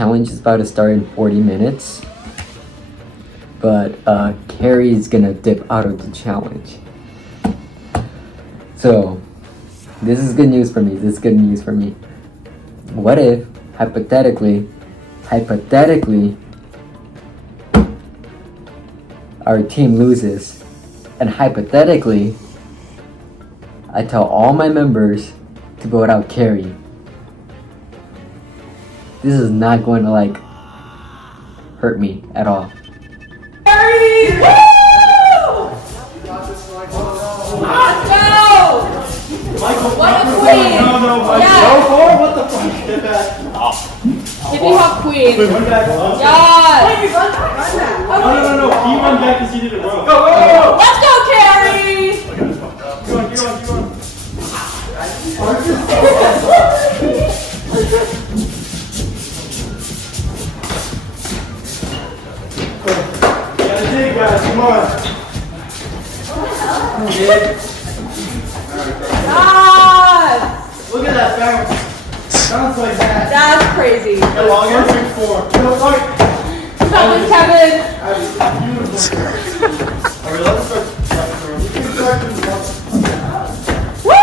challenge is about to start in 40 minutes. But Carrie's gonna dip out of the challenge. So this is good news for me. What if, hypothetically, our team loses, and hypothetically, I tell all my members to vote out Carrie? This is not going to like hurt me at all. Carrie! Woo! Let's go! What a queen! Yes! What the fuck? Get back. Give me her queen. Wait, run back. Yes! No. He run back because he did it wrong. Go! Let's go, Carrie! Keep on. You gotta dig, guys. Come on. Dig. Yes! Look at that bounce. Bounce like that. That's crazy. Go longer. 4. Come Kevin. Beautiful. Alright, let's start. Woo!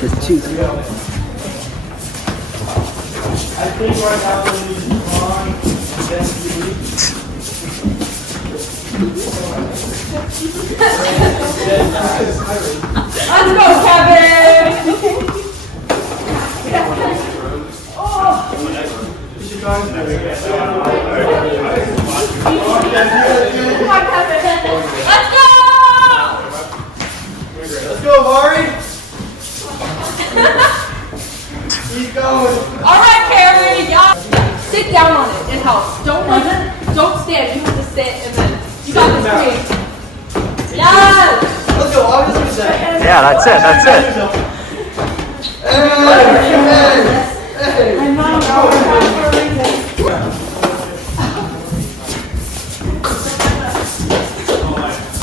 Just choose. I think right now we need to on then Let's go, Kevin! Come on, Kevin! Let's go! Let's go, Mari! Keep going! Alright, Carrie! Yeah. Sit down on it. It helps. Don't stand. You have to sit and then you got this queen. Yes! Let's go, obviously with that. Yeah, that's it. Hey!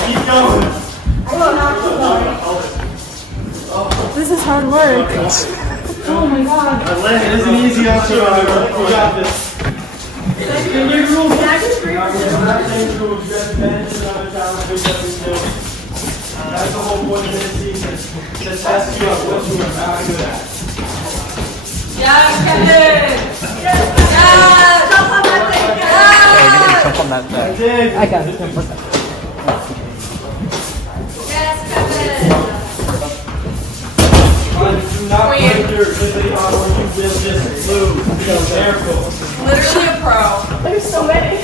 Keep going! This is hard work. Oh my god. It isn't easy on you, we got this. Can you rules? That's the whole point of this season. To test you on what you are not good at. Yes, Kevin! Yes! Jump on that thing! Yes! I got it. Yes, Kevin! Do not break your ability on when you just lose. Be careful. Literally a pro. There's so many.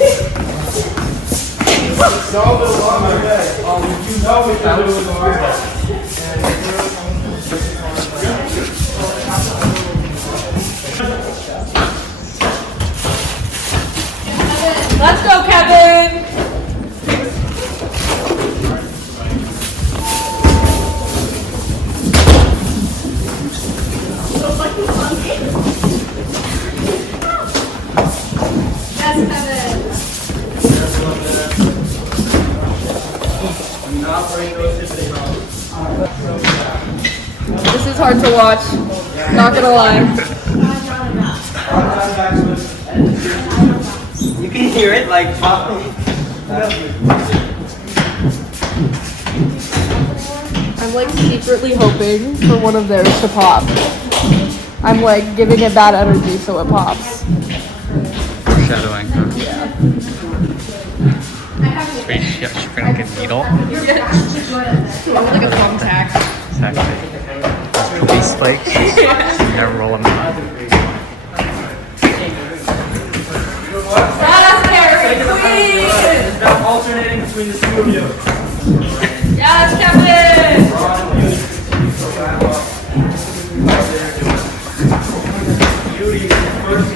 It's all the longer way. You know what you're doing the right way. Let's go, Kevin! Yes, Kevin! This is hard to watch. Not gonna lie. You can hear it like popping. I'm like secretly hoping for one of theirs to pop. I'm like giving it bad energy so it pops. Foreshadowing, huh? Yeah. Wait, she bring like a needle? Like a thumbtack. Exactly. Police spikes. Never roll them out. Yes, Carrie! Queen! It's now alternating between the two of you. Yes, Kevin! Beauty first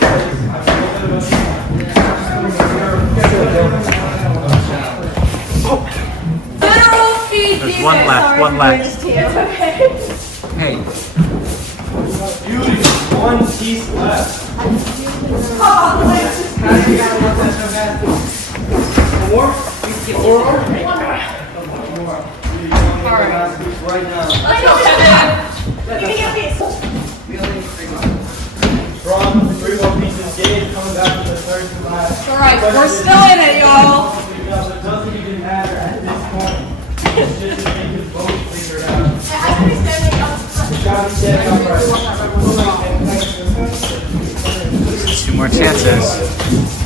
Literal speed There's demon. one left, one left. Hey, Beauty, one piece left. More? More. Alright. Right now. Let's go, Kevin! 3 more pieces. Gabe coming back to the third to last. Alright, we're still in it, y'all. So it doesn't even matter at this point. It's just to make you both figure it out. You gotta be standing upright. 2 more chances.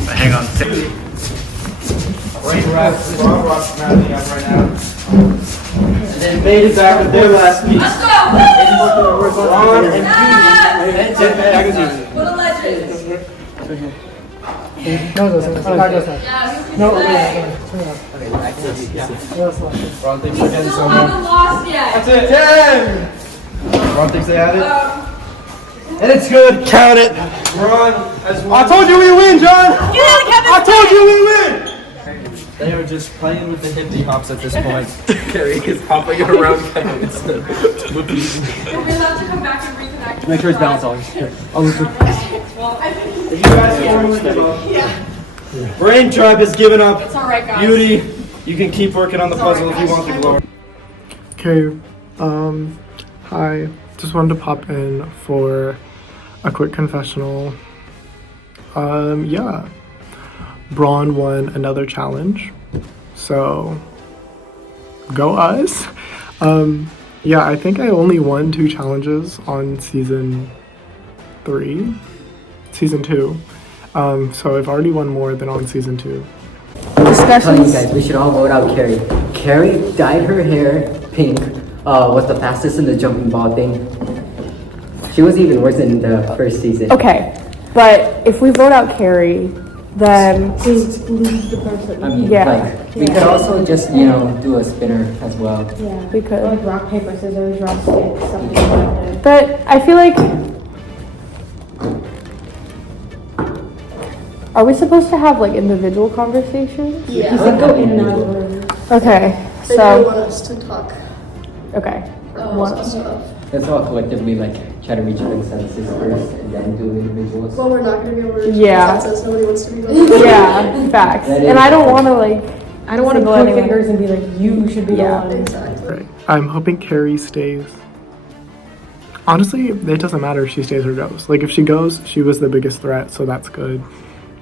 But hang on tight. Brain rocks, Ron rocks rounding up right now. And then made it back with their last piece. Let's go! Ron and What a legend. Ron thinks they're getting Still so haven't lost yet. That's it. 10. Ron thinks they had it. And it's good. Count it. Ron, as well. I told you we win, John. I told you we win. They are just playing with the hippie hops at this point. Carrie is hopping around instead of whooping. We're allowed to come back and reconnect. Make sure it's balanced always. If you guys can win them up. Brain Tribe has given up. It's alright, guys. Beauty, you can keep working on the puzzle if you want to, Glory. Okay, hi. Just wanted to pop in for a quick confessional. Yeah. Braun won another challenge. So, go us. Yeah, I think I only won 2 challenges on season 2. So I've already won more than on season 2. I'm telling you guys, we should all vote out Carrie. Carrie dyed her hair pink, was the fastest in the jumping ball thing. She was even worse in the first season. Okay, but if we vote out Carrie, then I mean, Yeah. like, we could also just, you know, do a spinner as well. Yeah. we could. Like rock, paper, scissors, drumstick, something like that. But I feel like, are we supposed to have like individual conversations? Yeah. You can go in and out of the room. Okay, They so want us to talk okay. about stuff. Let's all collectively, like, try to reach consensus first and then do individuals. Well, we're not going to be able to reach Yeah. consensus. Nobody wants to be voting. Yeah, facts. That And is I don't true. want to like. I don't want to single point anyone. fingers and be like, you should be Yeah. the one. Exactly. Right. I'm hoping Carrie stays. Honestly, it doesn't matter if she stays or goes. Like, if she goes, she was the biggest threat, so that's good.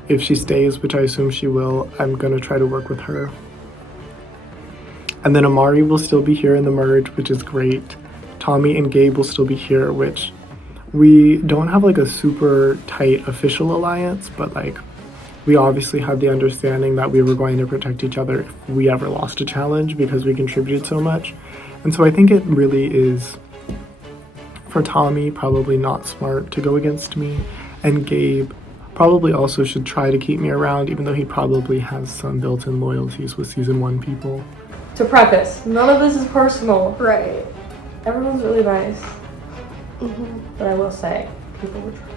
If she stays, which I assume she will, I'm gonna try to work with her. And then Amari will still be here in the merge, which is great. Tommy and Gabe will still be here, which we don't have like a super tight official alliance, but like we obviously had the understanding that we were going to protect each other if we ever lost a challenge because we contributed so much. And so I think it really is, for Tommy, probably not smart to go against me, and Gabe probably also should try to keep me around, even though he probably has some built-in loyalties with season 1 people. To preface, none of this is personal. Right. Everyone's really nice. But I will say, people were trying.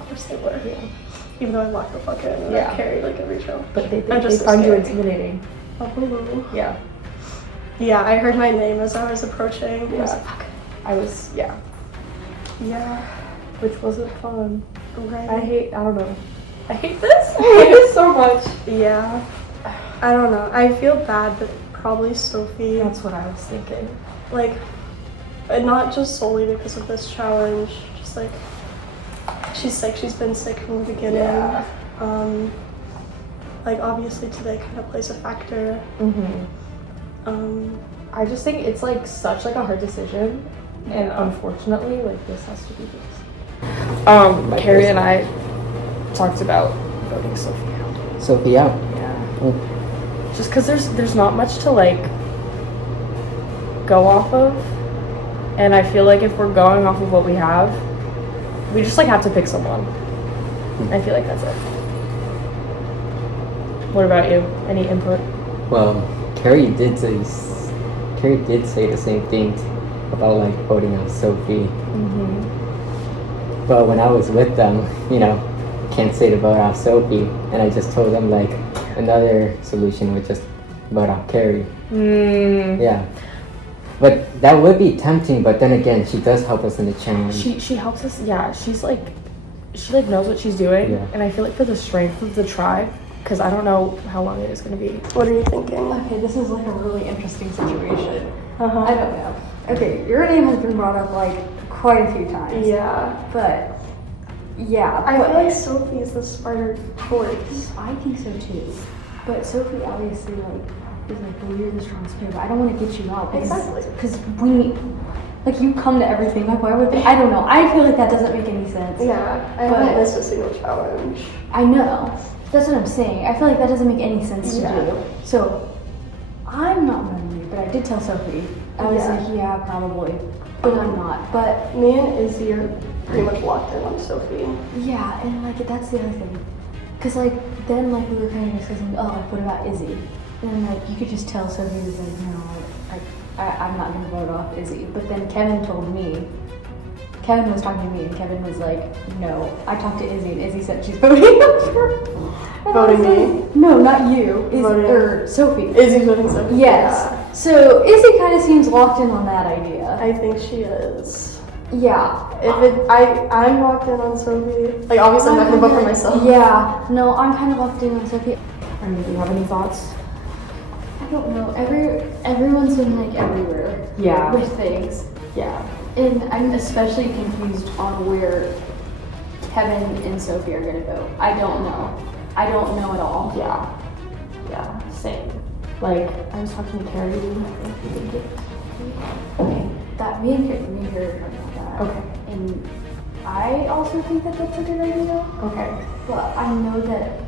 Of course they were. Yeah. Even though I locked the fuck in and Yeah. I carried like every show. But they I'm just so find you scared. intimidating. Oh. Yeah. Yeah, I heard my name as I was approaching. I was Yeah. like, fuck. I was, yeah. Yeah. Which wasn't fun. Right. I don't know. I hate this. I hate this so much. Yeah. I don't know. I feel bad, but probably Sophie. That's what I was thinking. Like, and not just solely because of this challenge, just like she's sick. She's been sick from the beginning. Yeah. Like obviously today kind of plays a factor. I just think it's like such like a hard decision, and unfortunately, like this has to be this. Carrie and I talked about voting Sophie out. Sophie out. Yeah. Just because there's not much to like go off of, and I feel like if we're going off of what we have, we just like have to pick someone. I feel like that's it. What about you? Any input? Well, Carrie did say the same thing about like voting out Sophie. But when I was with them, you know, can't say to vote out Sophie, and I just told them like another solution would just vote out Carrie. Yeah. But that would be tempting, but then again, she does help us in the challenge. She helps us. Yeah, she knows what she's doing, Yeah. and I feel like for the strength of the tribe, because I don't know how long it is going to be. What are you thinking? Okay, this is like a really interesting situation. I don't know. Okay, your name has been brought up like quite a few times. Yeah. But Yeah, I feel like Sophie is the smarter choice. I think so too. But Sophie obviously like is like, well, you're the strongest player, but I don't want to get you out Exactly. because we like you come to everything. Like why would they? I don't know. I feel like that doesn't make any sense. Yeah, I haven't missed a single challenge. I know. That's what I'm saying. I feel like that doesn't make any sense to Yeah. do. So I'm not running you, but I did tell Sophie. I was Yeah. like, yeah, probably, but I'm not. But Me and Izzy are pretty much locked in on Sophie. yeah, and like that's the other thing, cause like then like we were kind of discussing, oh, like what about Izzy? And then like you could just tell Sophie was like, no, I'm not gonna vote off Izzy. But then Kevin told me. Kevin was talking to me, and Kevin was like, no. I talked to Izzy, and Izzy said she's voting for. Voting me? No, not you. Voting- Or Sophie. Izzy's voting Sophie. Yes. So Izzy kind of seems locked in on that idea. I think she is. Yeah. I'm locked in on Sophie. Like obviously I'm not gonna vote for myself. Yeah. No, I'm kind of locked in on Sophie. I mean, do you have any thoughts? I don't know. Everyone's been like everywhere. Yeah. With things. Yeah. And I'm especially confused on where Kevin and Sophie are gonna go. I don't know. I don't know at all. Yeah. Yeah. Same. Like I was talking to Carrie. Okay. That me and her are talking about that. Okay. And I also think that that's a good idea. Okay. But I know that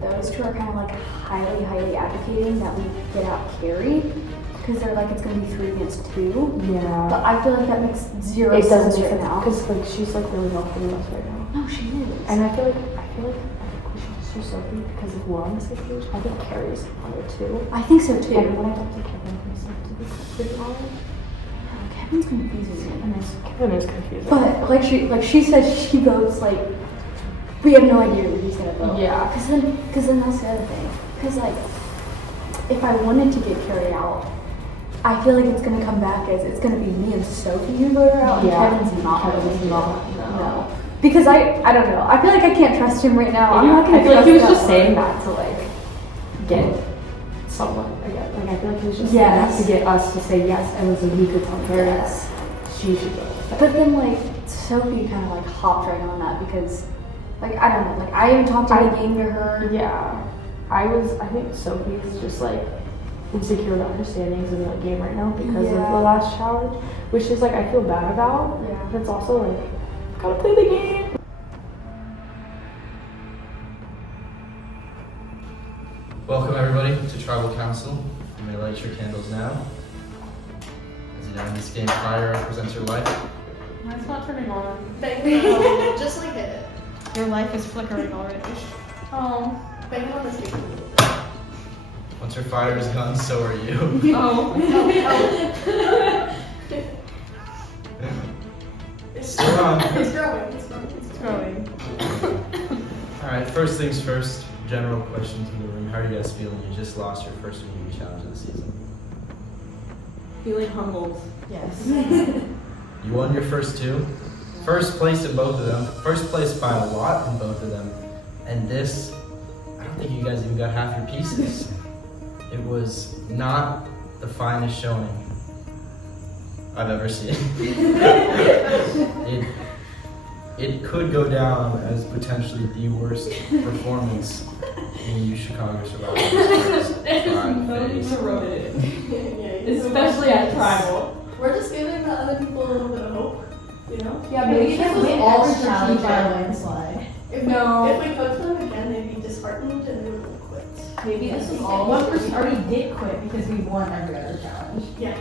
those two are kind of like highly advocating that we get out Carrie because they're like it's gonna be 3 against 2. Yeah. But I feel like that makes zero It doesn't sense make right sense now. because like she's like really helping us right now. No, she is. And I feel like we should just do Sophie because if we're on the same page, I think Carrie's on it too. I think so too. And when I talked to Kevin, he said to be pretty on it. Kevin's confusing me. Kevin is confusing. But like she said she votes like we have no idea who he's gonna vote. Yeah. Cause then that's the other thing. Cause like if I wanted to get Carrie out, I feel like it's gonna come back as it's gonna be me and Sophie who vote her out, and Yeah. Kevin's not. Kevin's voting. not, No. Because I don't know. I feel like I can't trust him right now. I'm not gonna I feel like trust he was that just one. saying that to like get someone again. Like I feel like he was just saying Yes. that to get us to say yes, and was we could tell Carrie Yes. she should go. But then like Sophie kind of like hopped right on that because like I don't know. Like I even talked about the game to her. Yeah. I think Sophie's just like insecure with understandings in the game right now because of Yeah. the last challenge, which is like I feel bad about. Yeah. But it's also like gotta play the game. Welcome everybody to Tribal Council. You may light your candles now. As you know, in this game, fire represents your life. Mine's not turning on. Just like it. Your life is flickering already. Oh. Bang it on the table. Once your fire is gone, so are you. Oh. It's Still on. It's growing. It's growing. It's growing. Alright, first things first, general questions in the room. How are you guys feeling? You just lost your first immunity challenge of the season. Feeling humbled. Yes. You won your first 2. First place in both of them. First place by a lot in both of them. And this, I don't think you guys even got half your pieces. It was not the finest showing I've ever seen. It could go down as potentially the worst performance in UChicago Survival Series 5 phase. Especially at tribal. We're just giving the other people a little bit of hope, you know? Yeah, but we can't win every challenge by a landslide. If we coach them again, they'd be disheartened and they would quit. Maybe this is all. One person already did quit because we won every other challenge. Yeah.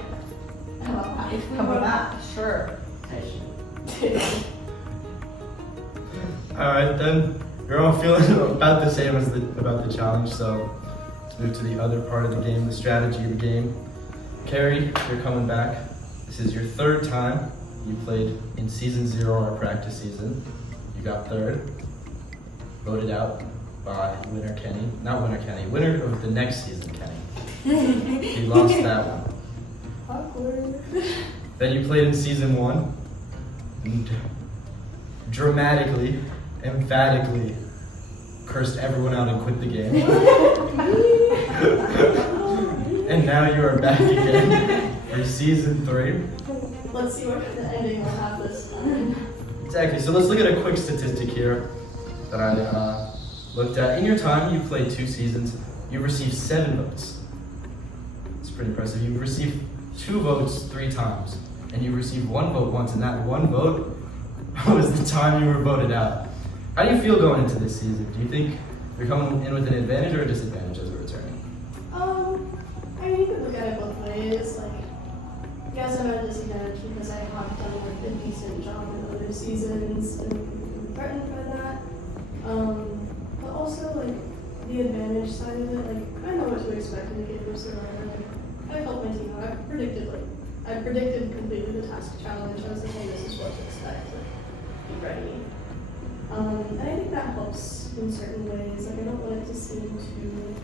How about that? How about that? Sure. Alright then, you're all feeling about the same as about the challenge, so let's move to the other part of the game, the strategy of the game. Carrie, you're coming back. This is your 3rd time. You played in season 0, our practice season. You got 3rd. Voted out by winner Kenny. Not winner Kenny, winner of the next season, Kenny. You lost that one. Awkward. Then you played in season 1. And dramatically, emphatically cursed everyone out and quit the game. And now you are back again for season 3. Let's see what kind of ending we'll have this time. Exactly. So let's look at a quick statistic here that I looked at. In your time, you played 2 seasons. You received 7 votes. It's pretty impressive. You've received 2 votes 3 times, and you received 1 vote once, and that 1 vote was the time you were voted out. How do you feel going into this season? Do you think you're coming in with an advantage or a disadvantage as a returning? I mean, you could look at it both ways. Like, yes, I'm at a disadvantage because I have done like a decent job in other seasons and I'm threatened by that. But also like the advantage side of it, like I know what to expect in a game of Survivor. Like, I've helped my team out. I predicted completely the task challenge. I was like, hey, this is what to expect. Like, be ready. And I think that helps in certain ways. Like, I don't want it to seem too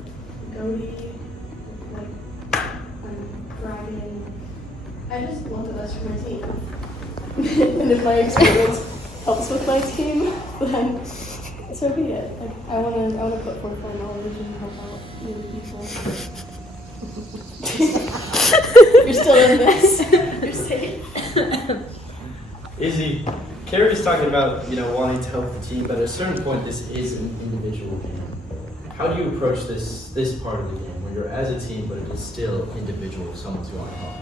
goaty, like I'm bragging. I just want the best for my team. And if my experience helps with my team, then so be it. Like, I wanna put forth my knowledge and help out new people. You're still in this. You're safe. Izzy, Carrie's talking about, wanting to help the team, but at a certain point, this is an individual game. How do you approach this part of the game, where you're as a team, but it is still individual if someone's going home?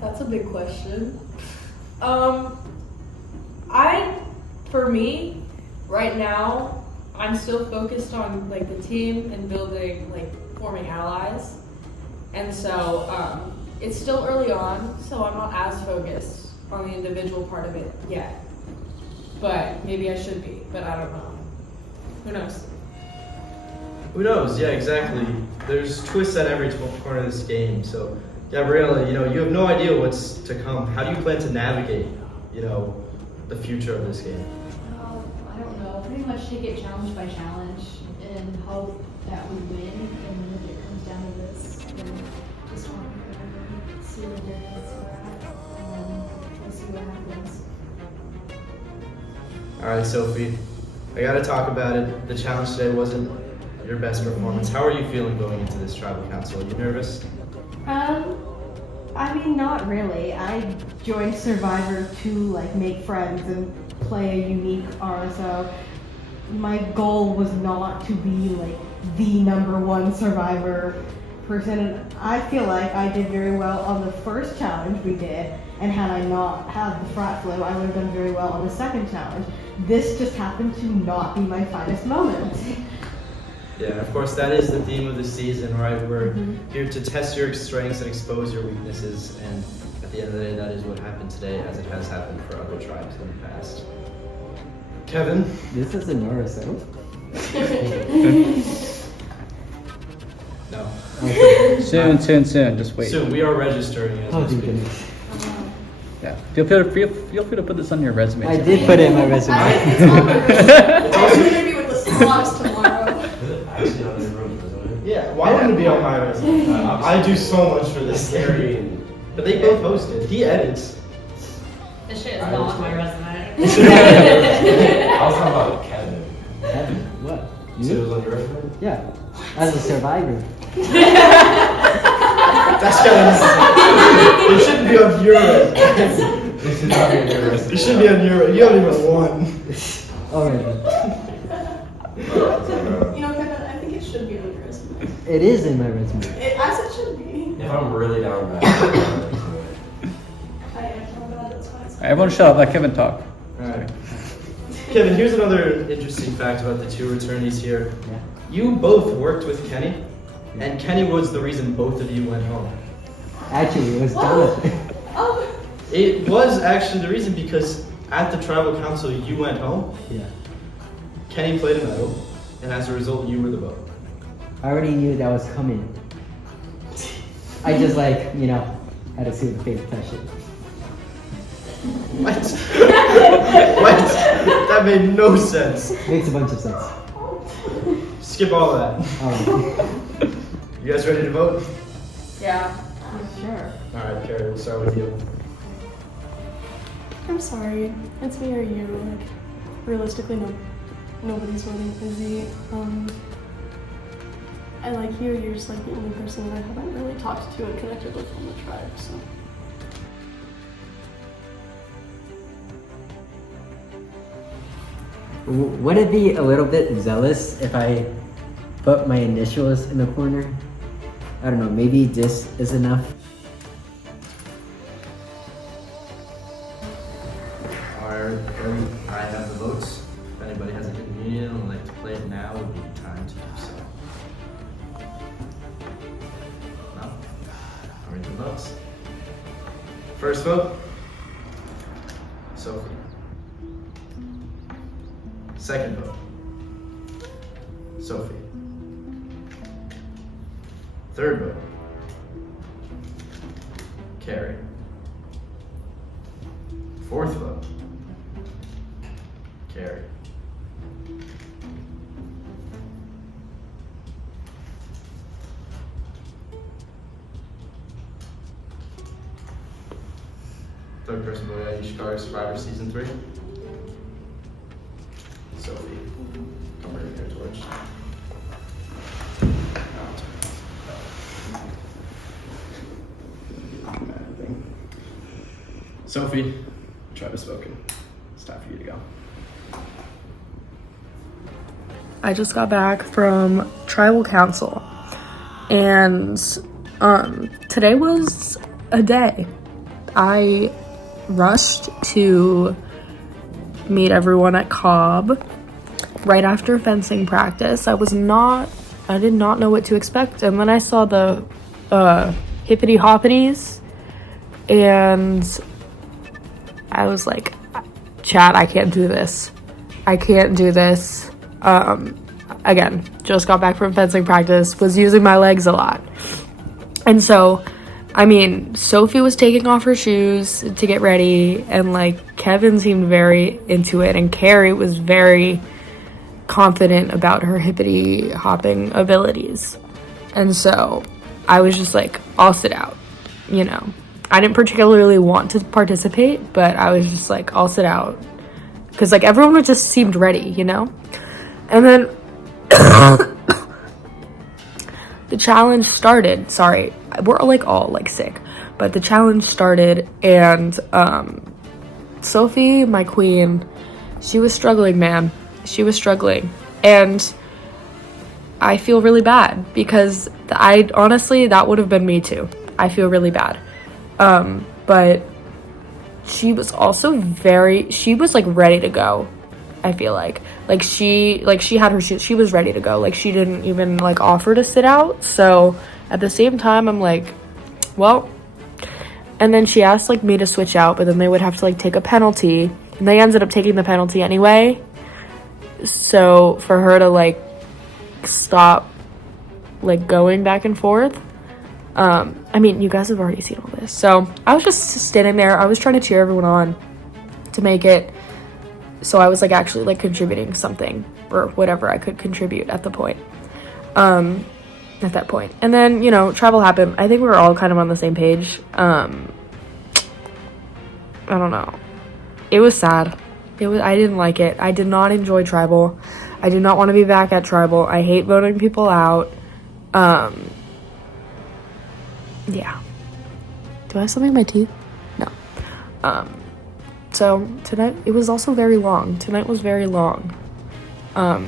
That's a big question. For me, right now, I'm still focused on like the team and building, like forming allies. And so it's still early on, so I'm not as focused on the individual part of it yet. But maybe I should be, but I don't know. Who knows? Who knows? Yeah, exactly. There's twists at every corner of this game. So, Gabriella, you have no idea what's to come. How do you plan to navigate, the future of this game? I don't know. Pretty much take it challenge by challenge and hope that we win. And if it comes down to this, then just want to see where their heads are at, and we'll see what happens. All right, Sophie, I got to talk about it. The challenge today wasn't your best performance. How are you feeling going into this tribal council? Are you nervous? I mean, not really. I joined Survivor to make friends and play a unique RSO. My goal was not to be the #1 Survivor person, and I feel like I did very well on the first challenge we did, and had I not had the frat flu, I would have done very well on the second challenge. This just happened to not be my finest moment. Yeah, of course, that is the theme of the season, right? We're here to test your strengths and expose your weaknesses, and at the end of the day, that is what happened today, as it has happened for other tribes in the past. Kevin? This is a RSO? No. Okay. Soon. Just wait. Soon, we are registering as we speak. Goodness. Yeah. Feel free to put this on your resume. I did put it in my resume. It's on my resume. It's also gonna be with the slots tomorrow. Yeah, why wouldn't it be on my resume? I do so much for this game. But they both hosted. He edits. This shit is not on my resume. I was talking about Kevin. Kevin? What? You said it was on your resume? Yeah. As a survivor. That's kind of. It shouldn't be on your resume. It should not be on your resume. It should be on your. You haven't even won. Alright. Kevin, I think it should be on your resume. It is in my resume. As it should be. If I'm really down bad. I am down bad, that's fine. Everyone shut up. Let Kevin talk. Alright. Kevin, here's another interesting fact about the 2 returnees here. Yeah. You both worked with Kenny, and Kenny was the reason both of you went home. Actually, it was Jonathan. Oh. It was actually the reason because at the tribal council you went home, Yeah. Kenny played an idol, and as a result you were the vote. I already knew that was coming. I just had to see the face touch it. What? What? That made no sense. Makes a bunch of sense. Skip all that. Alright. You guys ready to vote? Yeah. Sure. Alright, Carrie, we'll start with you. I'm sorry. It's me or you. Realistically, nobody's voting Izzy. I like you. You're just the only person that I haven't really talked to and connected with on the tribe. So Would it be a little bit zealous if I put my initials in the corner? I don't know, maybe this is enough. Alright, I have the votes. If anybody has a convenient and would like to play it now, would be time to do so. No? I'll read the votes. First vote, Sophie. Second vote, Sophie. Third vote, Carrie. Fourth vote, Carrie. Third person voted at UChicago Survivor Season 3. Sophie. Come right here, George. Sophie, Travis spoken. It's time for you to go. I just got back from tribal council, and today was a day. I rushed to meet everyone at Cobb right after fencing practice. I did not know what to expect, and then I saw the hippity hoppities, and I was like, Chad, I can't do this. Again, just got back from fencing practice, was using my legs a lot. And so, I mean, Sophie was taking off her shoes to get ready, and like Kevin seemed very into it, and Carrie was very confident about her hippity hopping abilities. And so I was just like, I'll sit out, you know. I didn't particularly want to participate, but I was just like, I'll sit out. Because like everyone just seemed ready, you know? And then the challenge started. Sorry, we're like all like sick. But the challenge started, and Sophie, my queen, she was struggling, man. She was struggling. And I feel really bad because honestly, that would have been me too. I feel really bad. But she was also she was like ready to go. I feel like she had her shoes, she was ready to go. Like she didn't even like offer to sit out. So at the same time, I'm like, well, and then she asked like me to switch out, but then they would have to like take a penalty, and they ended up taking the penalty anyway. So for her to like stop like going back and forth, I mean, you guys have already seen all this. So I was just standing there. I was trying to cheer everyone on to make it. So I was like actually like contributing something or whatever I could contribute at the point. At that point. And then, you know, travel happened. I think we were all kind of on the same page. I don't know. It was sad. I didn't like it. I did not enjoy tribal. I do not want to be back at tribal. I hate voting people out. Yeah. Do I have something in my teeth? No. So tonight, it was also very long. Tonight was very long. Yeah.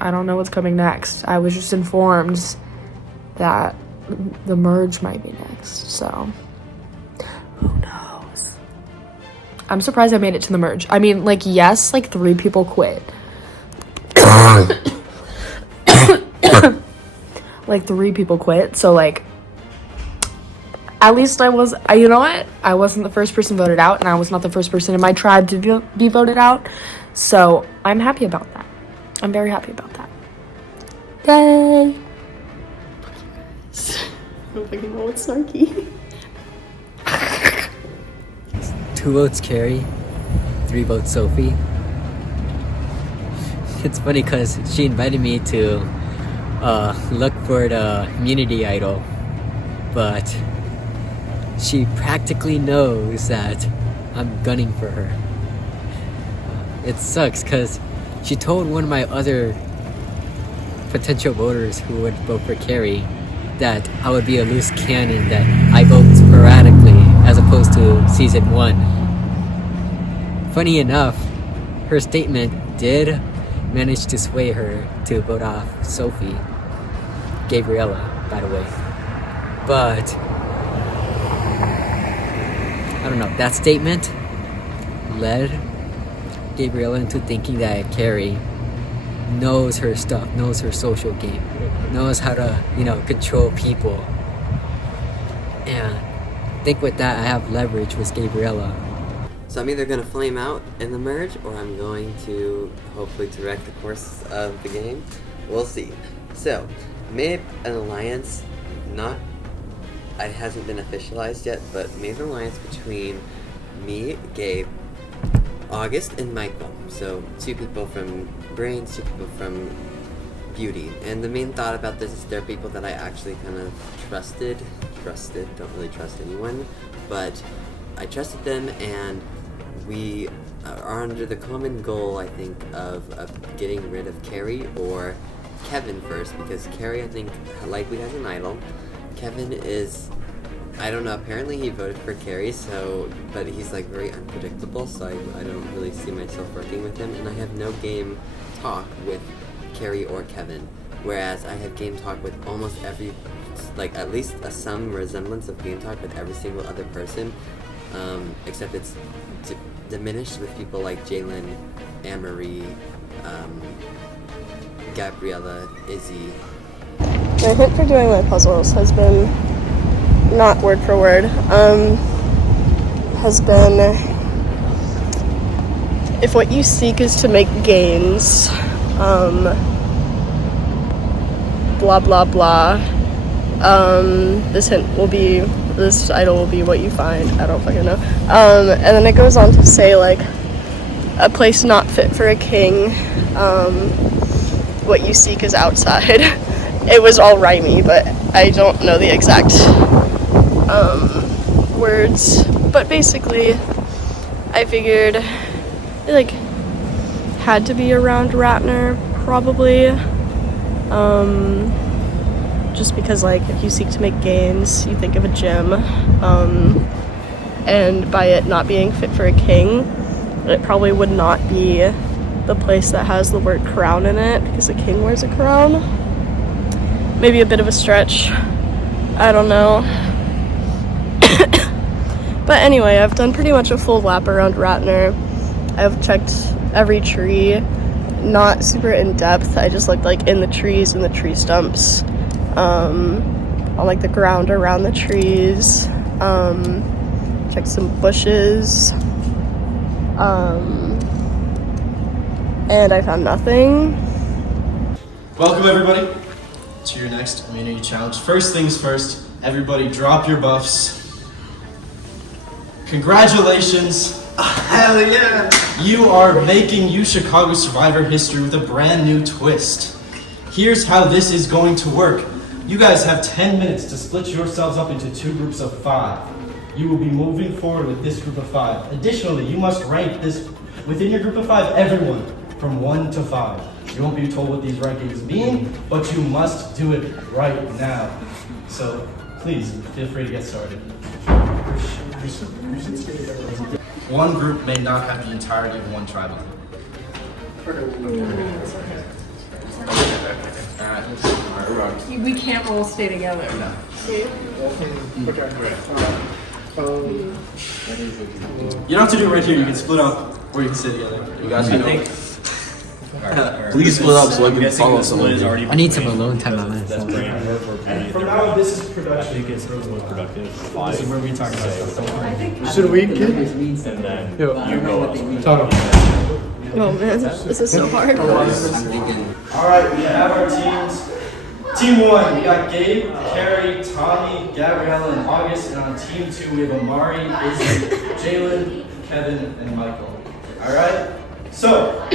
I don't know what's coming next. I was just informed that the merge might be next, so who knows? I'm surprised I made it to the merge. I mean, like, yes, like 3 people quit. Like 3 people quit, so like at least you know what? I wasn't the first person voted out, and I was not the first person in my tribe to be voted out. So I'm happy about that. I'm very happy about that. Yay! I don't fucking know what's snarky. 2 votes Carrie, 3 votes Sophie. It's funny because she invited me to look for the immunity idol, but she practically knows that I'm gunning for her. It sucks because she told one of my other potential voters who would vote for Carrie that I would be a loose cannon, that I vote sporadically as opposed to season 1. funny enough, her statement did manage to sway her to vote off Sophie, Gabriella, by the way. But I don't know, that statement led Gabriella into thinking that Carrie knows her stuff, knows her social game, knows how to, control people. And I think with that, I have leverage with Gabriella. So I'm either going to flame out in the merge, or I'm going to hopefully direct the course of the game. We'll see. So, made an alliance, it hasn't been officialized yet, but made an alliance between me, Gabe, August, and Michael. So, 2 people from brains, 2 people from beauty. And the main thought about this is they're people that I actually kind of trusted, don't really trust anyone, but I trusted them, and we are under the common goal, I think, of getting rid of Carrie or Kevin first, because Carrie, I think, likely has an idol. Kevin is, I don't know, apparently he voted for Carrie, but he's like very unpredictable, so I don't really see myself working with him, and I have no game talk with Carrie or Kevin, whereas I have game talk with almost every, like at least some resemblance of game talk with every single other person, except it's diminished with people like Jalen, Anne-Marie, Gabriella, Izzy. My hint for doing my puzzles has been, not word for word, has been, if what you seek is to make gains, blah blah blah, this idol will be what you find. I don't fucking know. And then it goes on to say, like, a place not fit for a king, what you seek is outside. It was all rhymey, but I don't know the exact words. But basically, I figured it, like, had to be around Ratner, probably. Just because, like, if you seek to make gains, you think of a gym, and by it not being fit for a king, it probably would not be the place that has the word crown in it, because a king wears a crown. Maybe a bit of a stretch, I don't know. But anyway, I've done pretty much a full lap around Ratner. I've checked every tree, not super in depth. I just looked, like, in the trees and the tree stumps, on, like, the ground around the trees, checked some bushes, and I found nothing. Welcome everybody to your next immunity challenge. First things first, everybody drop your buffs. Congratulations. Hell yeah! You are making UChicago Survivor history with a brand new twist. Here's how this is going to work. You guys have 10 minutes to split yourselves up into 2 groups of 5. You will be moving forward with this group of 5. Additionally, you must rank this within your group of 5, everyone, from 1 to 5. You won't be told what these rankings mean, but you must do it right now. So please, feel free to get started. One group may not have the entirety of one tribal group. We can't all stay together. No. You don't have to do it right here. You can split up, or you can sit together. You guys think? Please split up so I can follow someone. I need some alone time on myself. From now on, this is production. I think it's most productive. This is where we talk about it. Should we get And then you go up. total? Oh man, this is so hard. Alright, we have our teams. Team 1, we got Gabe, Carrie, Tommy, Gabriella, and August. And on team 2, we have Amari, Izzy, Jalen, Kevin, and Michael. Alright? So,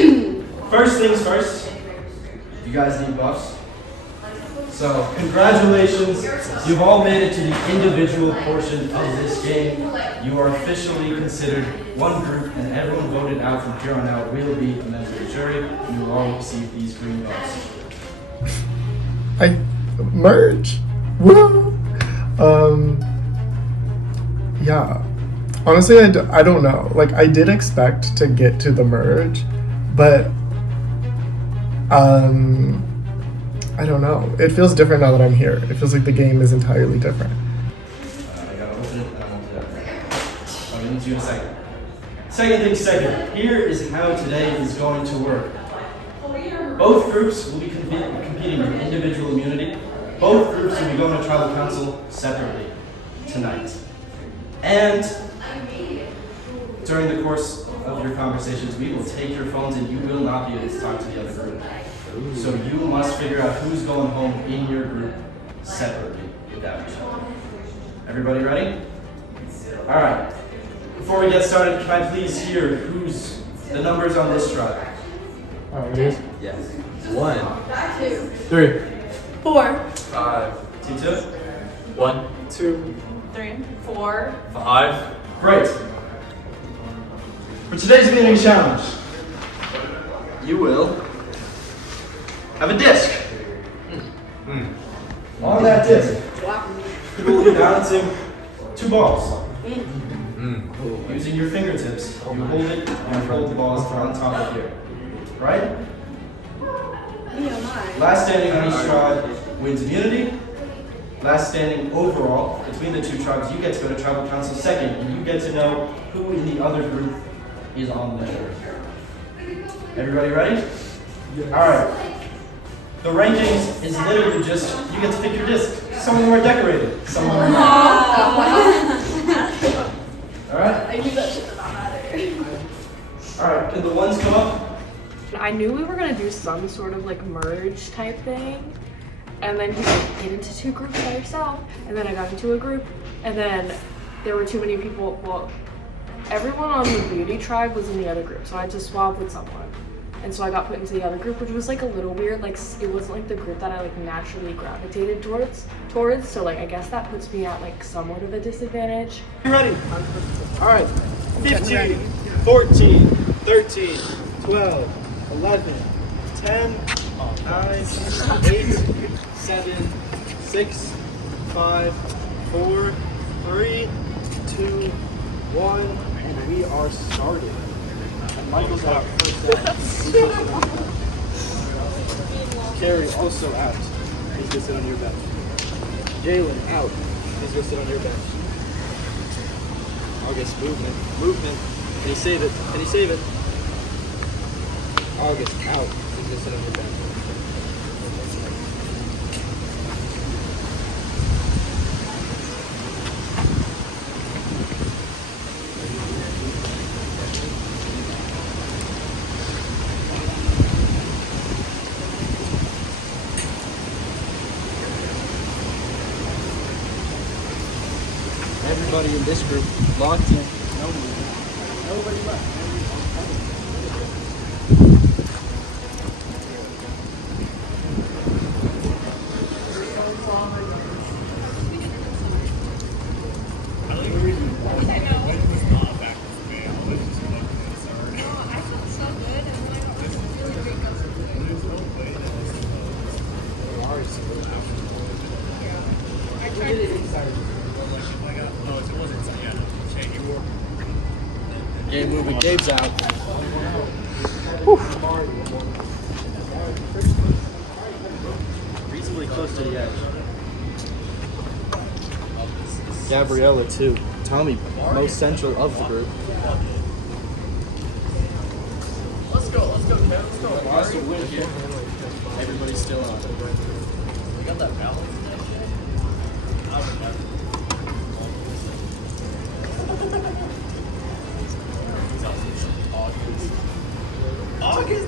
first things first, you guys need buffs. So, congratulations. You've all made it to the individual portion of this game. You are officially considered one group, and everyone voted out from here on out will be a member of the jury. You will all receive these green buffs. I merge. Woo! Yeah. Honestly, I don't know. Like, I did expect to get to the merge, but I don't know. It feels different now that I'm here. It feels like the game is entirely different. I gotta open it and I won't do that. I'm gonna do it in a second. Second thing second, here is how today is going to work. Both groups will be competing for individual immunity. Both groups will be going to tribal council separately tonight. And during the course of your conversations, we will take your phones and you will not be able to talk to the other group. So you must figure out who's going home in your group separately without each other. Everybody ready? All right. Before we get started, can I please hear who's the numbers on this tribe? All right, it is? Yes. 1, 2, 3, 4, 5, 2, 1, 2, 3, 4. 5. Great. For today's immunity challenge, you will have a disc. On that disc, you will be balancing 2 balls. Using your fingertips, you hold it and hold the balls on top of here. Right? Last standing on each tribe wins immunity. Last standing overall between the 2 tribes, you get to go to tribal council second, and you get to know who in the other group is on the board. Everybody ready? All right. The rankings is literally just, you get to pick your disc. Some of them are decorated. Some of them are not. All right? I knew that shit did not matter. All right, can the ones come up? I knew we were gonna do some sort of like merge type thing, and then he's like, get into 2 groups by yourself, and then I got into a group, and then there were too many people. Well, everyone on the beauty tribe was in the other group, so I had to swap with someone, and so I got put into the other group, which was like a little weird. Like, it wasn't like the group that I like naturally gravitated towards. So like, I guess that puts me at like somewhat of a disadvantage. You ready? All right. 15, 14, 13, 12, 11, 10, 9, 8, 7, 6, 5, 4, 3, 2, 1, and we are started. And Michael's out. Carrie also out. He's gonna sit on your bench. Jalen out. He's gonna sit on your bench. August, movement. Can he save it? Can he save it? August, out. He's gonna sit on your bench. Everybody in this group locked in. Nobody left. Game moving. Gabe's out. Reasonably close to the edge. Gabriella too. Tommy, most central of the group. Let's go, Kev. Let's go. Lost a win here. Everybody's still on. We got that balance. August,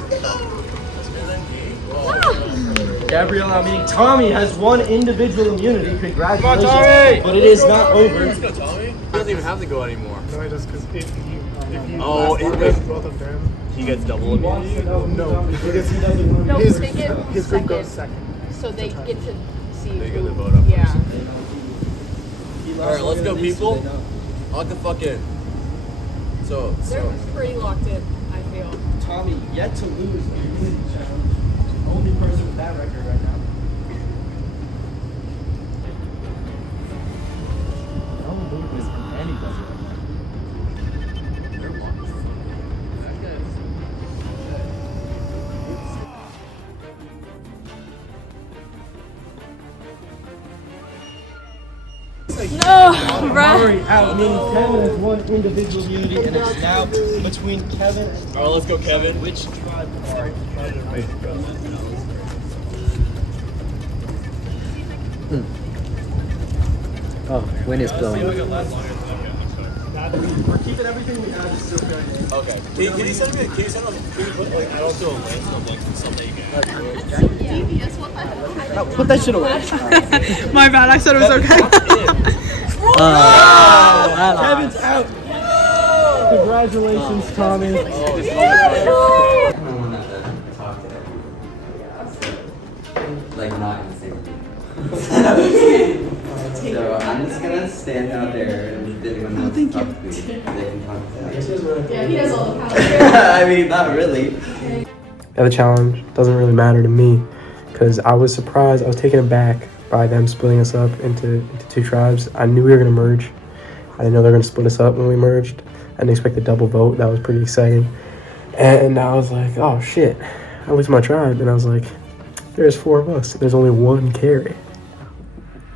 Gabriella, meaning Tommy has 1 individual immunity. Congratulations. Come on, Tommy! But it is not over. Let's go, Tommy. He doesn't even have to go anymore. No, it does, because if you both of them, he gets double immunity? no, because he doesn't. No, his, they get his group second. goes second. So they get to see. They get to vote up Yeah. Alright, let's go, people. Lock the fuck in. So They're pretty locked in, I feel. Tommy yet to lose the immunity challenge. Only person with that record right now. No movement from anybody right now. Mari out, meaning Kevin is one individual unity, and it's now between Kevin and. Alright, let's go, Kevin. Which tribe are Oh, wind is blowing. We're keeping everything we have still going. Okay. Can you send me? Can you send us? Can you put like I don't do a link of like something you Put that shit away. My bad, I said it was okay. Kevin's out. Congratulations, Tommy. Like not in the same room. So I'm just gonna stand out there and if anyone wants to talk to me, they can talk to me. Yeah, he has all the power. I mean, not really. Yeah, the challenge doesn't really matter to me because I was surprised. I was taken aback by them splitting us up into two tribes. I knew we were going to merge. I didn't know they were going to split us up when we merged. I didn't expect a double vote. That was pretty exciting. And I was like, oh shit, I lose my tribe. And I was like, there's 4 of us. There's only 1 carry.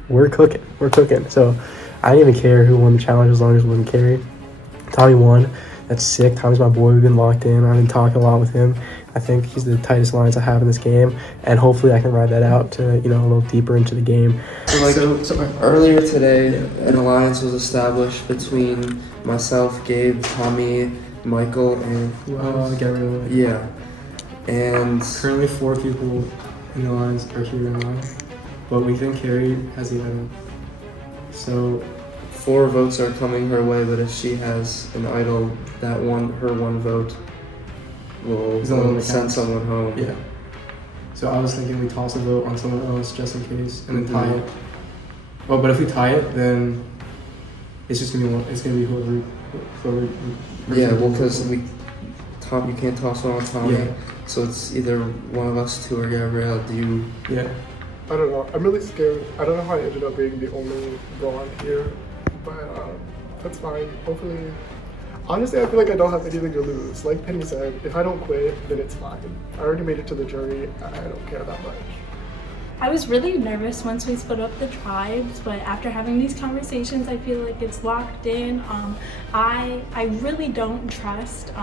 We're cooking. We're cooking. So I didn't even care who won the challenge as long as it wasn't carry. Tommy won. That's sick. Tommy's my boy. We've been locked in. I've been talking a lot with him. I think he's the tightest alliance I have in this game, and hopefully I can ride that out to, a little deeper into the game. So earlier today, an alliance was established between myself, Gabe, Tommy, Michael, and Gabriel. yeah, and Currently 4 people in the alliance are here in line, but we think Carrie has the idol. So 4 votes are coming her way. But if she has an idol, her one vote will Is the one that send counts. someone home. yeah. So I was thinking we toss a vote on someone else just in case, and then tie it. Well, but if we tie it, then it's just gonna be it's gonna be whoever. Yeah, well, because you can't toss one on Tommy. Yeah. So it's either one of us 2 or Gabrielle. Do you? Yeah. I don't know. I'm really scared. I don't know how I ended up being the only blonde here, but that's fine. Hopefully. Honestly, I feel like I don't have anything to lose. Like Penny said, if I don't quit, then it's fine. I already made it to the jury. I don't care that much. I was really nervous once we split up the tribes, but after having these conversations, I feel like it's locked in. I really don't trust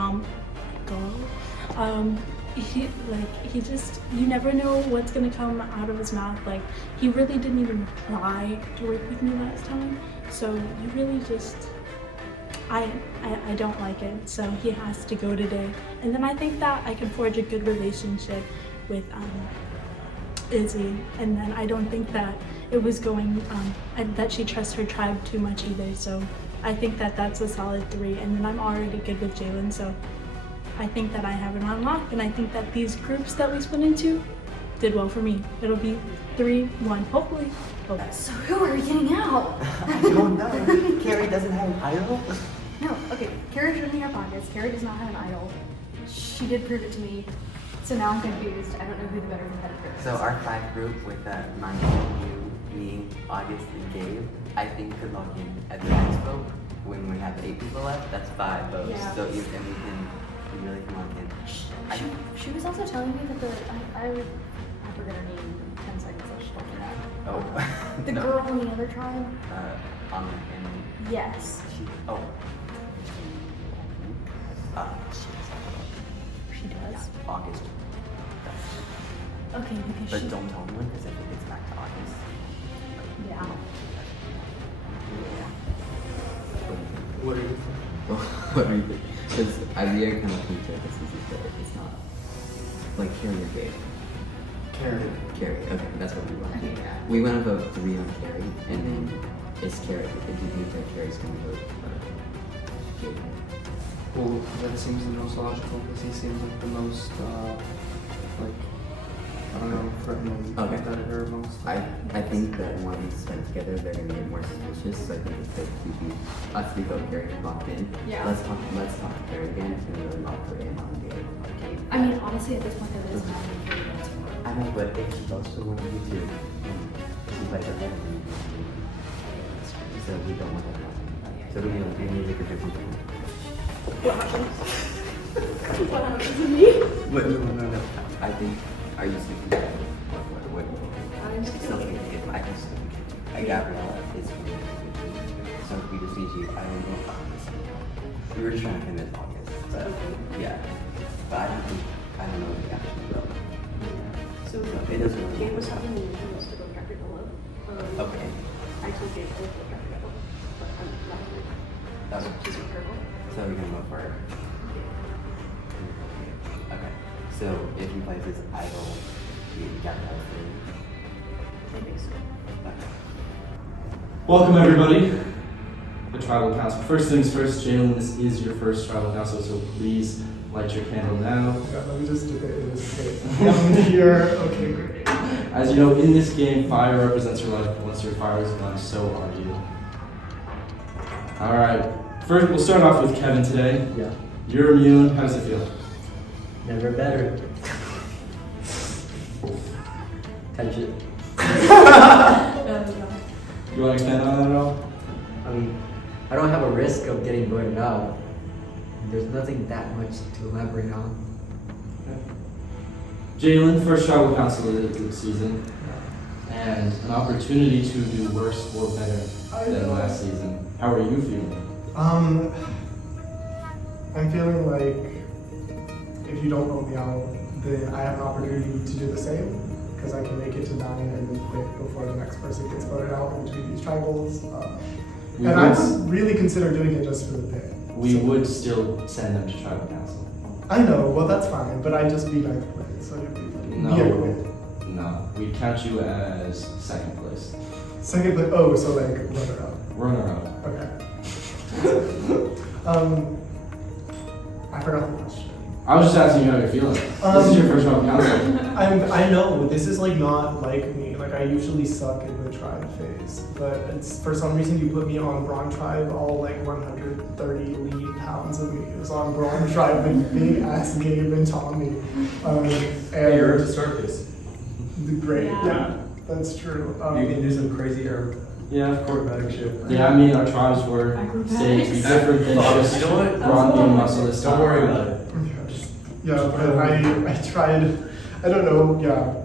you never know what's gonna come out of his mouth. Like, he really didn't even try to work with me last time, so you really just, I don't like it, so he has to go today. And then I think that I can forge a good relationship with Izzy, and then I don't think that it was going, that she trusts her tribe too much either, so I think that that's a solid 3, and then I'm already good with Jalen, so I think that I have it on lock, and I think that these groups that we split into did well for me. It'll be 3-1, hopefully. So who are we getting out? I don't know. Carrie doesn't have an idol? No, okay, Carrie's in her pockets. Carrie does not have an idol. She did prove it to me. So now I'm confused. I don't know who the better competitor is. So our 5 group with mine, you, me, August, and Gabe, I think could log in at the next vote when we have 8 people left. That's 5 votes. Yeah. So we really can log in. She was also telling me that I forget her name in 10 seconds. I should talk to that. Oh. The No. girl in the other tribe? On the Yes. Oh. She does? August. Okay, because But she... don't tell anyone because if it gets back to August. Yeah. What are you thinking? What are you thinking? Because we are kind of thinking that this is better. It's not like Carrie or Gabe. Carrie. Okay, that's what we want. Okay. We want to vote 3 on Carrie, and then it's Carrie. Do you think that Carrie's going to vote Gabe? Well, that seems the most logical because he seems like the most, threatening competitor amongst them. I think that when we spend together, they're going to get more suspicious. So I think if they keep us 3 vote Carrie locked in, Yeah. let's talk to Carrie again and really lock her in on Gabe. I mean, honestly, at this point, there is not any Carrie that's more. I know, but if she goes to one of you 2, she's like ahead of you. So we don't want that. So we need to make a different thing. What happened? What happened to me? Wait, no. I think, are you sleeping? What? I'm Still thinking, I can sleep. Gabriella is Fiji, I don't know how. We were trying him in August, but yeah. But I don't know if he actually will. So it doesn't really Gabe was having the intentions to go track it below. Okay. I told Gabe to go track it below, but I'm not going to. That's She's in purple. So we're gonna go for her. Okay. So if he plays his idol, you got that thing. I think so. Okay. Welcome everybody. The tribal council. First things first, Jalen, this is your first tribal council, so please light your candle now. Yeah, let me just do this. I'm here. Okay, great. As you know, in this game, fire represents your life. Once your fire is gone, so are you. Alright. First, we'll start off with Kevin today. Yeah. You're immune. How does it feel? Never better. Touch it. You want to expand on that at all? I mean, I don't have a risk of getting voted out. There's nothing that much to elaborate on. Jalen, first tribal council of the season, and an opportunity to do worse or better than last season. How are you feeling? I'm feeling like if you don't vote me out, then I have an opportunity to do the same because I can make it to 9 and then quit before the next person gets voted out in between these tribals. And I would really consider doing it just for the pay. We would still send them to tribal council. I know, well that's fine, but I'd just be 9th place, so it'd be No, be a quit. no, we count you as second place. Second place, oh, so like runner up. Runner up. Okay. I forgot the question. I was just asking you how you're feeling. This is your first tribal council. I know, this is like not like me. Like I usually suck in the tribe phase, but it's for some reason you put me on Brawn Tribe, all like 130 lean pounds of me. It was on Brawn Tribe with big ass Gabe and Tommy. And you're to start this. Great, yeah, that's true. You can do some crazy Yeah, quarterback shit. Yeah, I mean our tribes were stated to be different than just you know what? Braun being muscle this time. Don't worry about it. Yeah, but I tried, I don't know, yeah.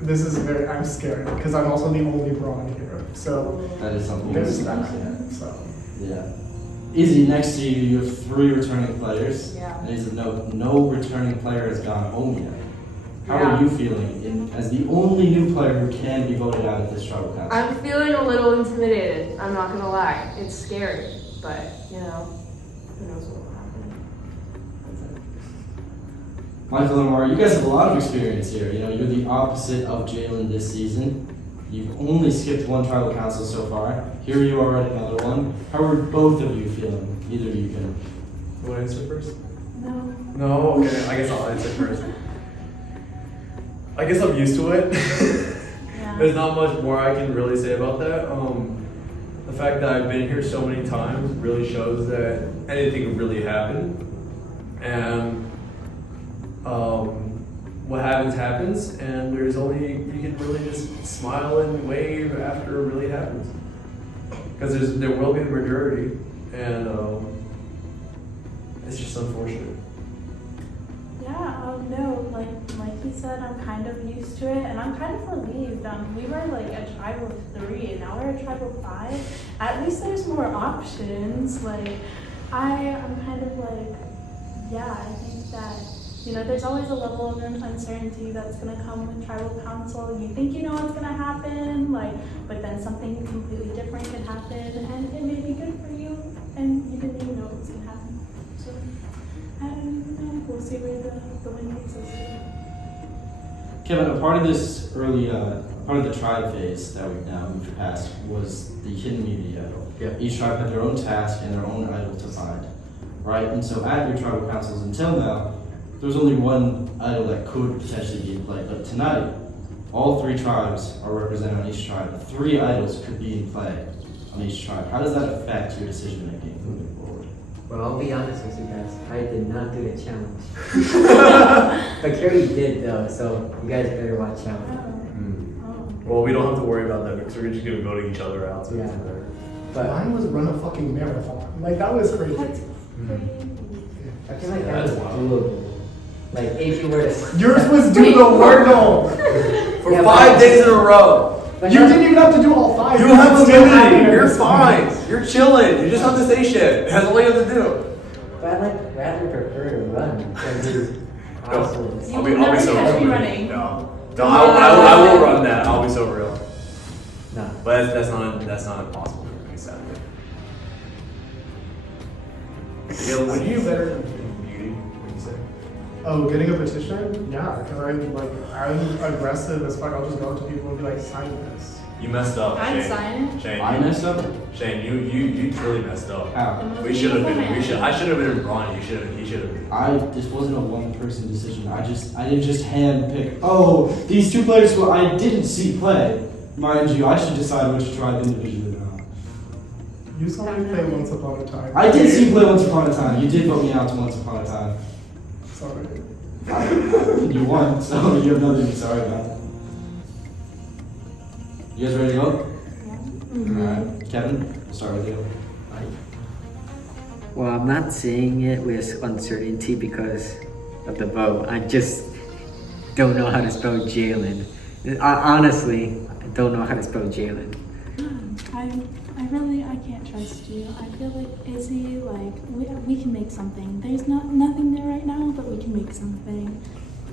This is I'm scared because I'm also the only Braun here. So that is something there's that. that. So Yeah. Izzy, next to you have 3 returning players. Yeah. And Izzy, no returning player has gone home yet. How are you feeling as the only new player who can be voted out at this tribal council? I'm feeling a little intimidated. I'm not gonna lie. It's scary, but who knows what will happen. Michael and Amara, you guys have a lot of experience here. You're the opposite of Jalen this season. You've only skipped 1 tribal council so far. Here you are at another one. How are both of you feeling? Either of you can. You want to answer first? No. No? Okay, I guess I'll answer first. I guess I'm used to it. There's not much more I can really say about that. The fact that I've been here so many times really shows that anything could really happen. And what happens, and you can really just smile and wave after it really happens. Because there will be a majority, and it's just unfortunate. Yeah, no, like he said, I'm kind of used to it, and I'm kind of relieved. We were like a tribe of 3, and now we're a tribe of 5. At least there's more options. Like, I'm kind of like, yeah, I think that, there's always a level of uncertainty that's going to come with tribal council. You think you know what's going to happen, but then something completely different could happen, and it may be good for you, and you didn't even know what was going to happen. So, I don't know. We'll see where the wind takes us. Kevin, a part of this part of the tribe phase that we've now moved past was the hidden immunity idol. Yeah. Each tribe had their own task and their own idol to find, right? And so at your tribal councils until now, there was only 1 idol that could potentially be in play. But tonight, all 3 tribes are represented on each tribe. 3 idols could be in play on each tribe. How does that affect your decision making moving forward? Well, I'll be honest with you guys. I did not do the challenge. But Carrie did though, so you guys better watch out. Well, we don't have to worry about that because we're just going to be voting each other out. So Yeah. but mine was run a fucking marathon. Like that was crazy. I feel like that was doable. Like if you were to yours was do the Wordle for 5 days in a row. You didn't even have to do all 5. You have immunity. You're fine. You're chilling. You just have to say shit. That's all you have to do. But I like rather prefer to run than do households. I'll be so real. No, I will run that. I'll be so real. No. But that's not impossible for me, sadly. Yeah, would you do better in beauty? What do you say? Oh, getting a petition? Yeah, because I'm aggressive as fuck. I'll just go up to people and be like, sign this. You messed up. I'd Shane. sign it. Shane, I messed up? Shane, you truly messed up. How? We should have been. I should have been Ron. He should have been. This wasn't a one-person decision. I didn't just hand pick. Oh, these 2 players who I didn't see play. Mind you, I should decide which tribe individually or not. You saw me play Once Upon a Time. I did see you play Once Upon a Time. You did vote me out to Once Upon a Time. Sorry. You won, so you have nothing to be sorry about. You guys ready to go? Alright, Kevin, we'll start with you. Well, I'm not saying it with uncertainty because of the vote. I just don't know how to spell Jalen. Honestly, I don't know how to spell Jalen. I can't trust you. I feel like Izzy, like we can make something. There's nothing there right now, but we can make something.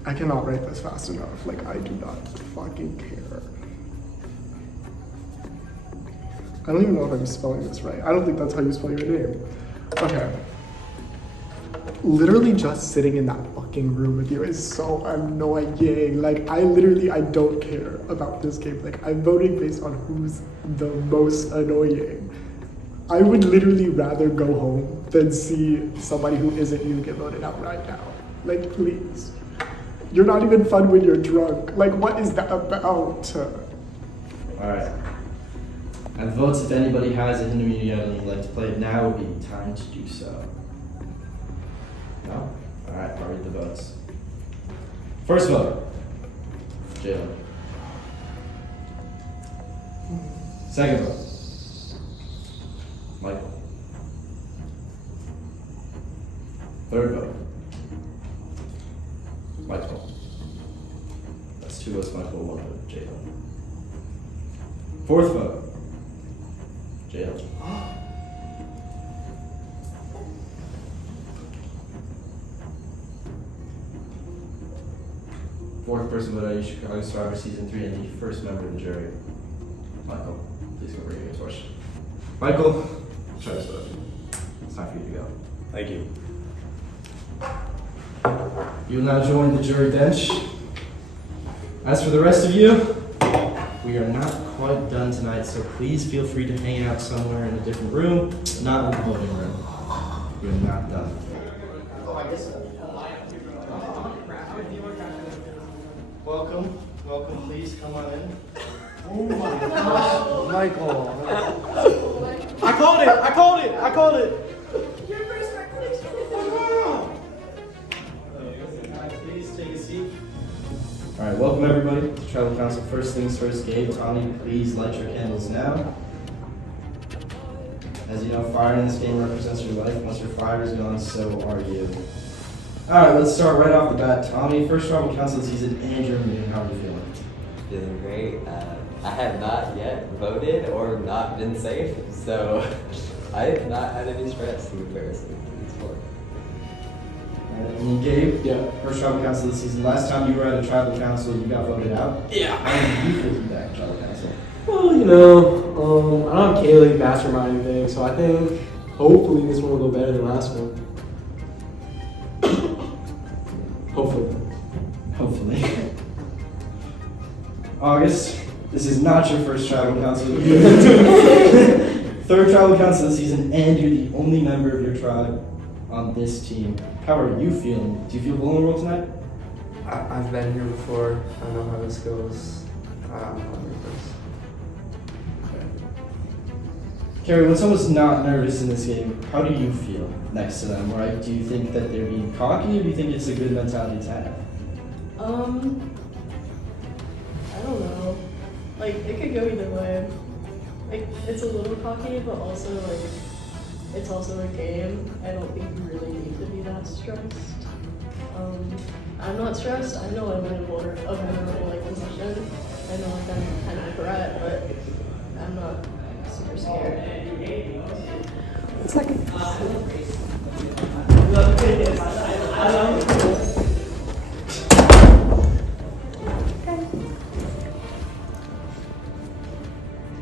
I cannot write this fast enough. Like, I do not fucking care. I don't even know if I'm spelling this right. I don't think that's how you spell your name. Okay. Literally just sitting in that fucking room with you is so annoying. Like, I don't care about this game. Like, I'm voting based on who's the most annoying. I would literally rather go home than see somebody who isn't you get voted out right now. Like, please. You're not even fun when you're drunk. Like, what is that about? Alright. And votes, if anybody has an immunity item and you'd like to play it now, would be time to do so. No? Alright, I'll read the votes. First vote, Jalen. Second vote, Michael. Third vote, Michael. That's 2 votes, Michael, 1 vote, Jalen. Fourth vote, Jalen. Fourth person voted out of UChicago Survivor Season 3 and the first member of the jury. Michael, please go bring your torch. Michael, try this vote. It's time for you to go. Thank you. You will now join the jury bench. As for the rest of you, we are not quite done tonight, so please feel free to hang out somewhere in a different room, not in the voting room. We are not done. Welcome, please come on in. Oh my gosh, Michael. I called it. Your first recollection. Please take a seat. Alright, welcome everybody to Tribal Council. First things first, Gabe, Tommy, please light your candles now. As you know, fire in this game represents your life. Once your fire is gone, so are you. Alright, let's start right off the bat. Tommy, first Tribal Council season, and your meeting. How are you feeling? Feeling great. I have not yet voted or not been safe, so I have not had any stress in comparison to these 4. And then Gabe, first Tribal Council this season. Last time you were at a Tribal Council, you got voted out. Yeah. How did you feel to be back at Tribal Council? Well, you know, I don't have Kaylee mastermind anything, so I think hopefully this one will go better than last one. Hopefully. August, this is not your first Tribal Council. Third Tribal Council this season, and you're the only member of your tribe on this team. How are you feeling? Do you feel vulnerable tonight? I've been here before. I know how this goes. I'm not nervous. Carrie, when someone's not nervous in this game, how do you feel next to them, right? Do you think that they're being cocky, or do you think it's a good mentality to have? I don't know. Like, it could go either way. Like, it's a little cocky, but also, like, it's also a game. I don't think you really need to be that stressed. I'm not stressed. I know I'm in a vulnerable, like, position. I I know like I'm kind of a threat, but I'm not super scared. It's like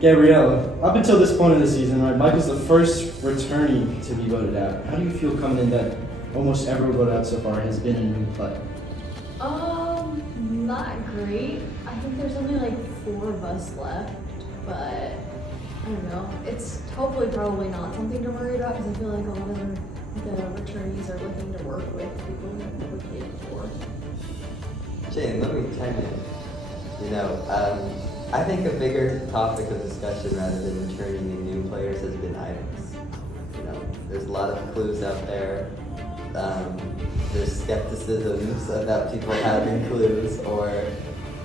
Gabriella, up until this point of the season, right, Michael's the first returnee to be voted out. How do you feel coming in that almost everyone voted out so far has been in new play? Not great. I think there's only like 4 of us left, but I don't know. It's hopefully probably not something to worry about because I feel like a lot of the returnees are looking to work with people who have never played before. Shane, let me chime in. You know, I think a bigger topic of discussion rather than returning in new players has been items. You know, there's a lot of clues out there. There's skepticisms about people having clues or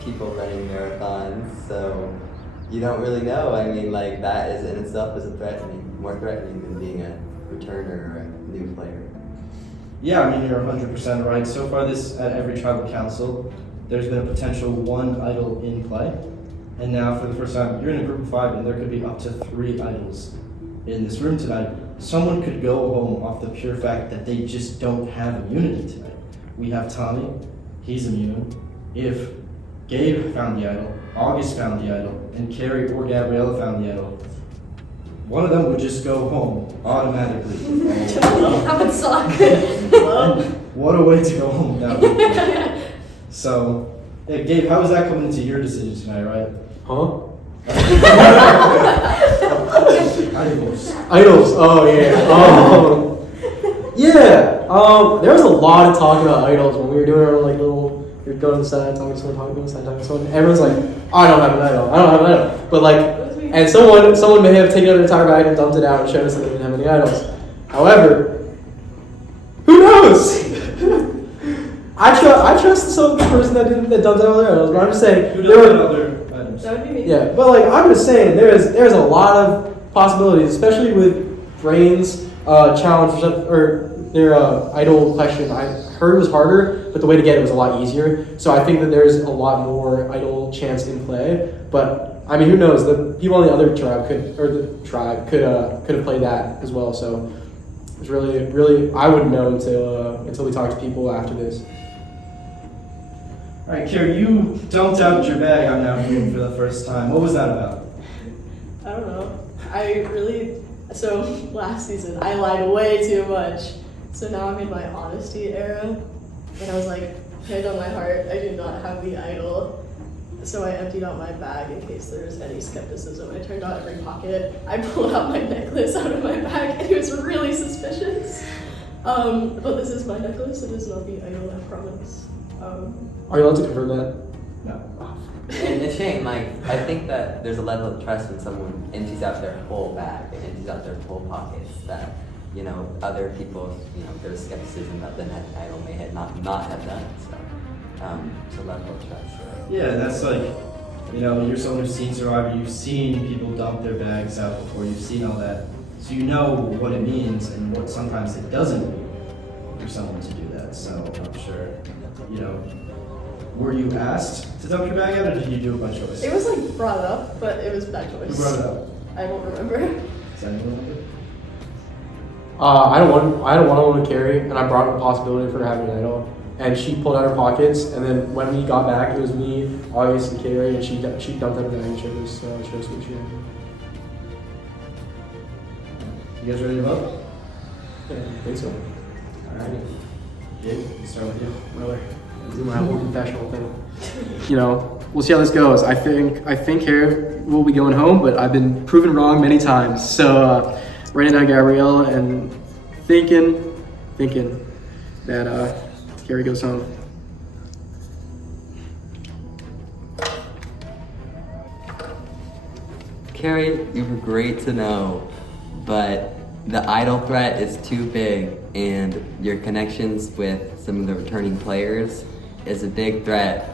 people running marathons, so you don't really know. I mean, like, that is in itself is more threatening than being a returner or a new player. Yeah, I mean, you're 100% right. So far at every tribal council, there's been a potential 1 idol in play. And now, for the first time, you're in a group of 5, and there could be up to 3 idols in this room tonight. Someone could go home off the pure fact that they just don't have immunity tonight. We have Tommy, he's immune. If Gabe found the idol, August found the idol, and Carrie or Gabriella found the idol, one of them would just go home automatically. That would suck. What a way to go home that would be. So, yeah, Gabe, how is that coming into your decision tonight, right? Huh? Idols. Oh yeah. There was a lot of talk about idols when we were doing our like little. You're going inside, talking to someone, talking to someone. Everyone's like, I don't have an idol. But like, and someone may have taken out their entire bag and dumped it out and showed us that they didn't have any idols. However, who knows? I trust some person that dumped out all their idols. But I'm just saying there were other items. That would be me. Yeah, but like I'm just saying, there's a lot of possibilities, especially with Brain's challenge or their idol question. I heard it was harder, but the way to get it was a lot easier. So I think that there's a lot more idol chance in play. But I mean, who knows? The people on the other tribe could have played that as well. So it's really I wouldn't know until we talk to people after this. All right, Kira, you dumped out your bag on now here for the first time. What was that about? I don't know. So last season, I lied way too much. So now I'm in my honesty era. And I was like, hand on my heart, I do not have the idol. So I emptied out my bag in case there was any skepticism. I turned out every pocket. I pulled out my necklace out of my bag, and it was really suspicious. But this is my necklace. It is not the idol, I promise. Are you allowed to confirm that? No. And it's shame, like, I think that there's a level of trust when someone empties out their whole bag and empties out their whole pockets that, you know, other people, you know, there's skepticism that then that idol may have not have done. So it's a level of trust. Yeah, that's like, you know, you're someone who's seen Survivor, you've seen people dump their bags out before, you've seen all that. So you know what it means and what sometimes it doesn't mean for someone to do that. So I'm sure, you know, were you asked to dump your bag out or did you do it by choice? It was like brought up, but it was by choice. Who brought it up? I won't remember. Does anyone remember? I had a one-on-one with Carrie, and I brought up a possibility for her having an idol. And she pulled out her pockets, and then when we got back, it was me, August, and Carrie, and she dumped out her bag and showed us what she had. You guys ready to vote? Yeah, I think so. Alright. Gabe, we'll start with you. Really? Do my whole confessional thing. You know, we'll see how this goes. I think Harry will be going home, but I've been proven wrong many times. So writing down Gabriella and thinking that Carrie goes home. Carrie, you were great to know, but the idol threat is too big, and your connections with some of the returning players is a big threat.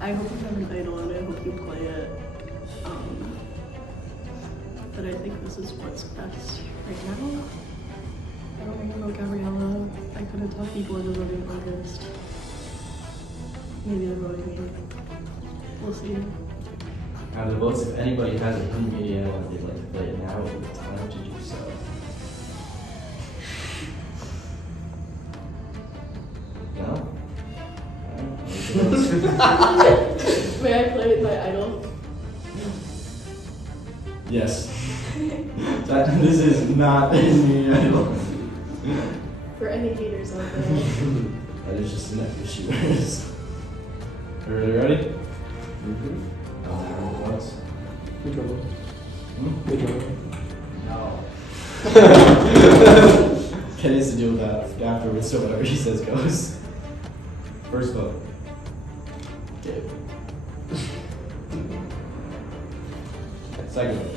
I hope you have an idol and I hope you play it. But I think this is what's best right now. I don't think about Gabriella. I couldn't tell people into voting August. Maybe they're voting me. We'll see. Out of the votes, if anybody has a hidden media and they'd like to play it now, it would be time to do so. No? May I play with my idol? Yes. This is not a hidden media idol. For any haters out there. That is just an extra shooters. Everybody ready? Mm-hmm. Votes? Which one? Which one? No. Ken has to deal with that afterwards, so whatever he says goes. First vote. Gabe. Second vote.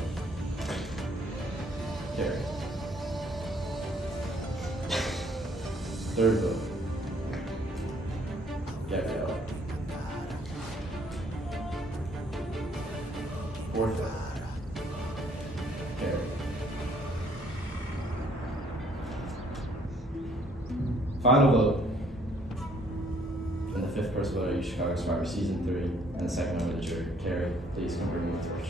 Carrie. Third vote. Gabrielle. Fourth vote. Carrie. Final vote. And the fifth person vote at UChicago Survivor Season 3, and the second member of the jury. Carrie, please come bring me the torch.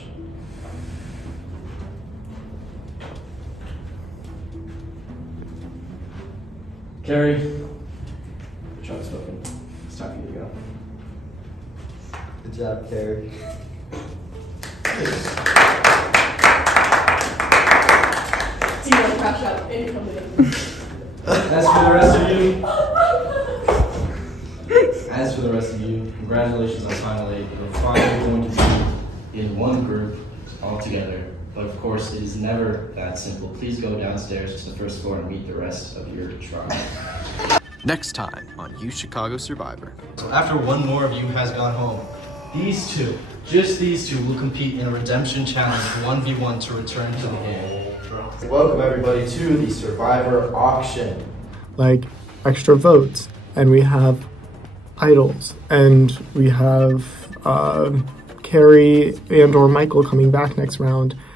Carrie, the truck's open. It's time for you to go. Good job, Carrie. Zero crash out incoming. As for the rest of you, congratulations on finally, you're finally going to be in one group all together. But of course, it is never that simple. Please go downstairs to the first floor and meet the rest of your tribe. Next time on UChicago Survivor. So after one more of you has gone home, these two, just these two, will compete in a redemption challenge 1v1 to return to the game. Welcome everybody to the Survivor auction. Like extra votes, and we have idols, and we have Carrie and or Michael coming back next round,